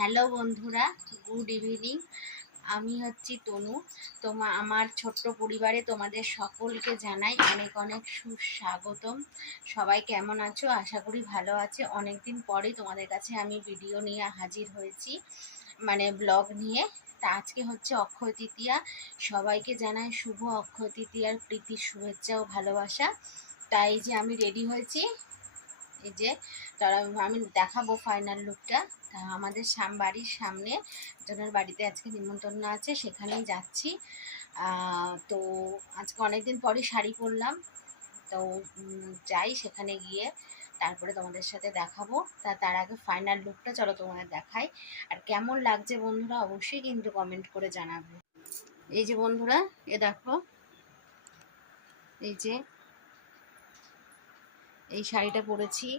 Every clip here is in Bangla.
হ্যালো বন্ধুরা, গুড ইভিনিং। আমি হচ্ছি তনু। আমার ছোট্ট পরিবারে তোমাদের সকলকে জানাই অনেক অনেক সুস্বাগতম। সবাই কেমন আছো? আশা করি ভালো আছে। অনেকদিন পরেই তোমাদের কাছে আমি ভিডিও নিয়ে হাজির হয়েছি, মানে ব্লগ নিয়ে। তা আজকে হচ্ছে অক্ষয় তৃতীয়া। সবাইকে জানাই শুভ অক্ষয় তৃতীয়ার প্রীতির শুভেচ্ছা ও ভালোবাসা। তাই যে আমি রেডি হয়েছি, এই যে তারা আমি দেখাবো ফাইনাল লুকটা। তা আমাদের বাড়ির সামনে জনের বাড়িতে আজকে নিমন্ত্রণ আছে, সেখানেই যাচ্ছি। তো আজকে অনেকদিন পরে শাড়ি পরলাম, তো যাই সেখানে গিয়ে তারপরে তোমাদের সাথে দেখাবো। তার আগে ফাইনাল লুকটা চলো তোমাদের দেখাই। আর কেমন লাগছে বন্ধুরা অবশ্যই কিন্তু কমেন্ট করে জানাবে। এই যে বন্ধুরা, এ দেখো, এই যে এই শাড়িটা পরেছি,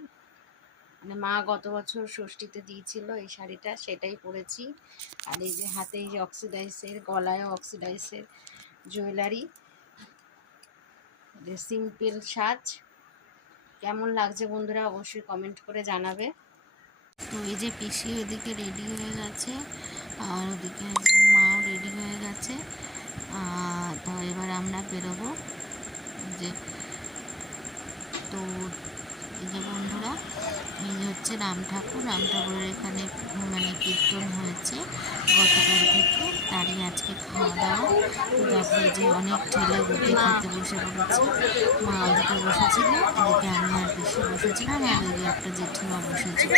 মানে মা গত বছর ষষ্ঠীতে দিয়েছিল এই শাড়িটা, সেটাই পরেছি। আর এই যে হাতে এই যে অক্সিডাইসের, গলায় অক্সিডাইসের জুয়েলারি, সিম্পল সাজ। কেমন লাগছে বন্ধুরা অবশ্যই কমেন্ট করে জানাবে। তো এই যে পিসি ওদিকে রেডি হয়ে গেছে, আর ওদিকে মাও রেডি হয়ে গেছে। তো এবার আমরা বেরোবো। যে তো এই যে বন্ধুরা, এই হচ্ছে রাম ঠাকুরের এখানে মানে কীর্তন হয়েছে গতকাল থেকে, তারই আজকে খাওয়া দাওয়া। তারপরে যে অনেক ঠেলে গুটি খেতে বসে পড়েছে। মা ওদিকে বসেছিল, এদিকে আমি আর বেশি বসেছিলাম, আর এদিকে একটা জেঠিমা বসেছিল।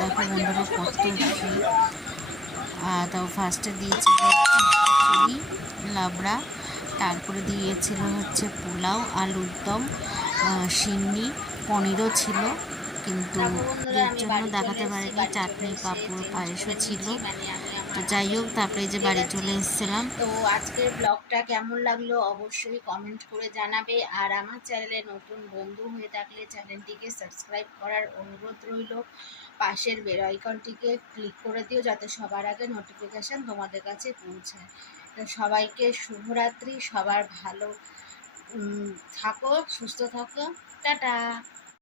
দেখো বন্ধুরা কত ভিড়। তাও ফার্স্টে দিয়েছিল খিচুড়ি, লাবড়া, তারপরে দিয়েছিল হচ্ছে পোলাও, আলুর দম, সিন্নি, পনিরও ছিল, কিন্তু এর জন্য দেখাতে পারিনি। চাটনি, পাঁপড়, পায়েসও ছিল। তো যাই হোক, তারপরে যে বাড়ি চলে এসেছিলাম। তো আজকের ব্লগটা কেমন লাগলো অবশ্যই কমেন্ট করে জানাবে। আর আমার চ্যানেলে নতুন বন্ধু হয়ে থাকলে চ্যানেলটিকে সাবস্ক্রাইব করার অনুরোধ রইল। পাশের বেল আইকনটিকে ক্লিক করে দিও, যাতে সবার আগে নোটিফিকেশান তোমাদের কাছে পৌঁছায়। তো সবাইকে শুভরাত্রি, সবার ভালো থাকো, সুস্থ থাকো, টাটা।